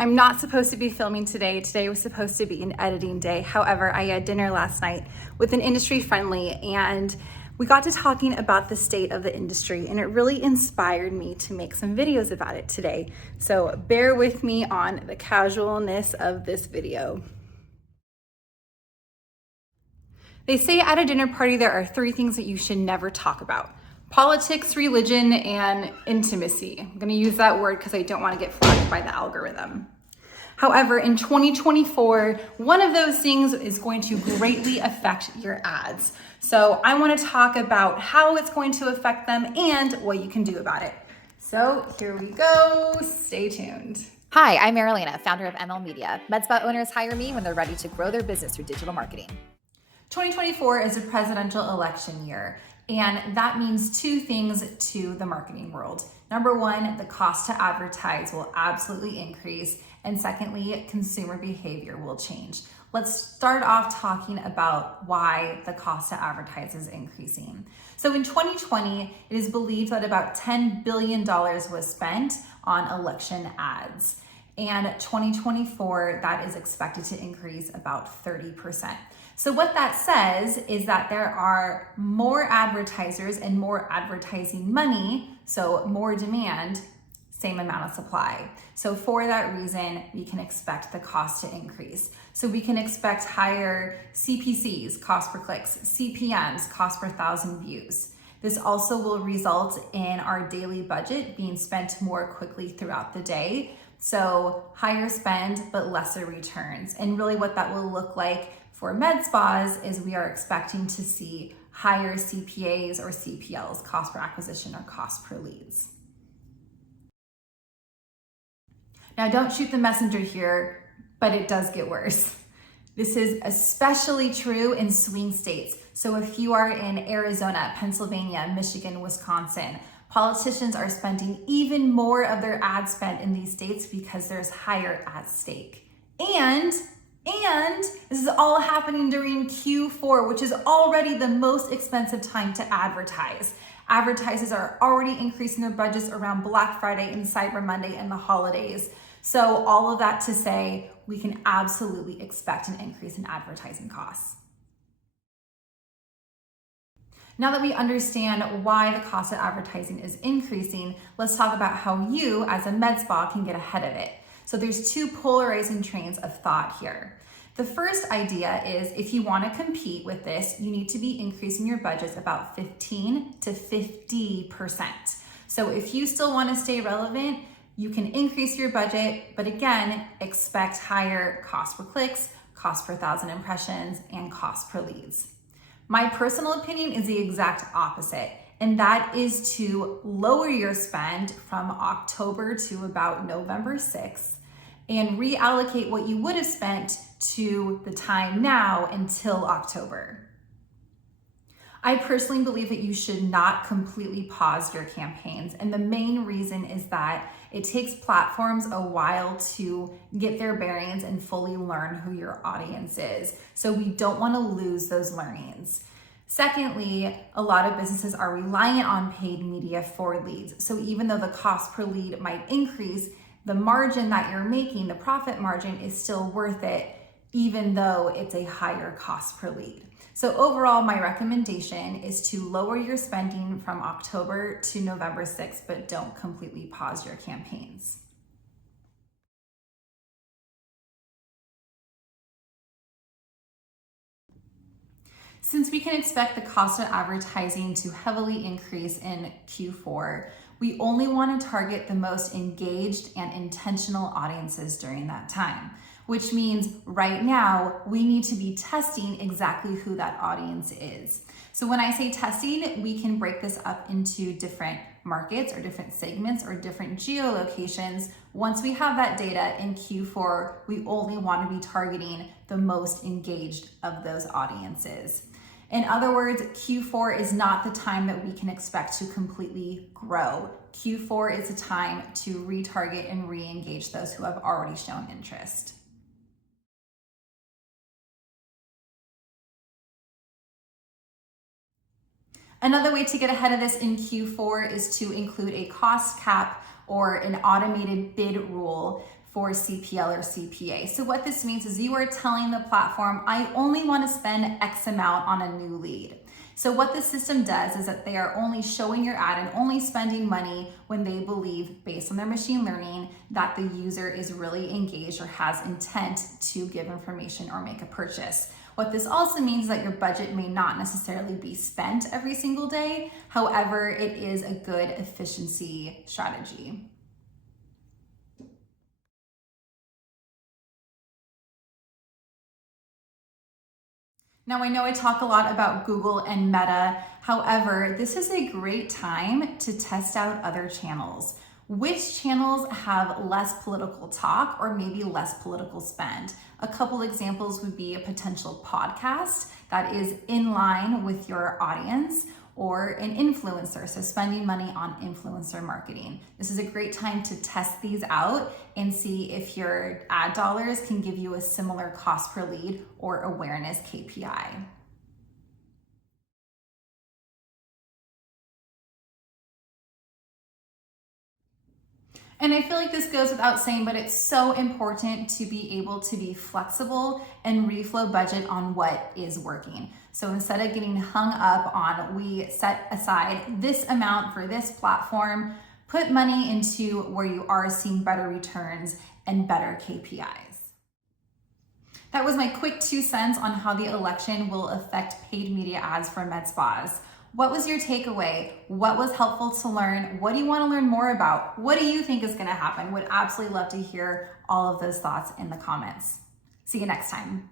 I'm not supposed to be filming today. Today was supposed to be an editing day. However, I had dinner last night with an industry friendly and we got to talking about the state of the industry and it really inspired me to make some videos about it today. So bear with me on the casualness of this video. They say at a dinner party there are 3 things that you should never talk about: politics, religion, and intimacy. I'm gonna use that word because I don't want to get flagged by the algorithm. However, in 2024, one of those things is going to greatly affect your ads. So I want to talk about how it's going to affect them and what you can do about it. So here we go, stay tuned. Hi, I'm Marilena, founder of ML Media. MedSpa owners hire me when they're ready to grow their business through digital marketing. 2024 is a presidential election year, and that means 2 things to the marketing world. Number 1, the cost to advertise will absolutely increase, and secondly, consumer behavior will change. Let's start off talking about why the cost to advertise is increasing. So in 2020, it is believed that about $10 billion was spent on election ads. And 2024, that is expected to increase about 30%. So what that says is that there are more advertisers and more advertising money, so more demand, same amount of supply. So for that reason, we can expect the cost to increase. So we can expect higher CPCs, cost per clicks, CPMs, cost per 1,000 views. This also will result in our daily budget being spent more quickly throughout the day. So higher spend, but lesser returns. And really what that will look like for med spas is we are expecting to see higher CPAs or CPLs, cost per acquisition or cost per leads. Now don't shoot the messenger here, but it does get worse. This is especially true in swing states. So if you are in Arizona, Pennsylvania, Michigan, Wisconsin, politicians are spending even more of their ad spend in these states because there's higher at stake. And this is all happening during Q4, which is already the most expensive time to advertise. Advertisers are already increasing their budgets around Black Friday and Cyber Monday and the holidays. So all of that to say, we can absolutely expect an increase in advertising costs. Now that we understand why the cost of advertising is increasing, let's talk about how you as a med spa can get ahead of it. So there's 2 polarizing trains of thought here. The first idea is if you want to compete with this, you need to be increasing your budgets about 15 to 50%. So if you still want to stay relevant, you can increase your budget, but again, expect higher cost per clicks, cost per 1,000 impressions, and cost per leads. My personal opinion is the exact opposite, and that is to lower your spend from October to about November 6th and reallocate what you would have spent to the time now until October. I personally believe that you should not completely pause your campaigns, and the main reason is that it takes platforms a while to get their bearings and fully learn who your audience is. So we don't want to lose those learnings. Secondly, a lot of businesses are reliant on paid media for leads. So even though the cost per lead might increase, the margin that you're making, the profit margin, is still worth it, even though it's a higher cost per lead. So overall, my recommendation is to lower your spending from October to November 6th, but don't completely pause your campaigns. Since we can expect the cost of advertising to heavily increase in Q4, we only want to target the most engaged and intentional audiences during that time, which means right now we need to be testing exactly who that audience is. So when I say testing, we can break this up into different markets or different segments or different geolocations. Once we have that data in Q4, we only want to be targeting the most engaged of those audiences. In other words, Q4 is not the time that we can expect to completely grow. Q4 is a time to retarget and re-engage those who have already shown interest. Another way to get ahead of this in Q4 is to include a cost cap or an automated bid rule for CPL or CPA. So what this means is you are telling the platform, I only want to spend X amount on a new lead. So what the system does is that they are only showing your ad and only spending money when they believe, based on their machine learning, that the user is really engaged or has intent to give information or make a purchase. What this also means is that your budget may not necessarily be spent every single day. However, it is a good efficiency strategy. Now, I know I talk a lot about Google and Meta. However, this is a great time to test out other channels. Which channels have less political talk or maybe less political spend? A couple examples would be a potential podcast that is in line with your audience, or an influencer, so spending money on influencer marketing. This is a great time to test these out and see if your ad dollars can give you a similar cost per lead or awareness KPI. And I feel like this goes without saying, but it's so important to be able to be flexible and reflow budget on what is working. So instead of getting hung up on, we set aside this amount for this platform, put money into where you are seeing better returns and better KPIs. That was my quick 2 cents on how the election will affect paid media ads for med spas. What was your takeaway? What was helpful to learn? What do you want to learn more about? What do you think is going to happen? Would absolutely love to hear all of those thoughts in the comments. See you next time.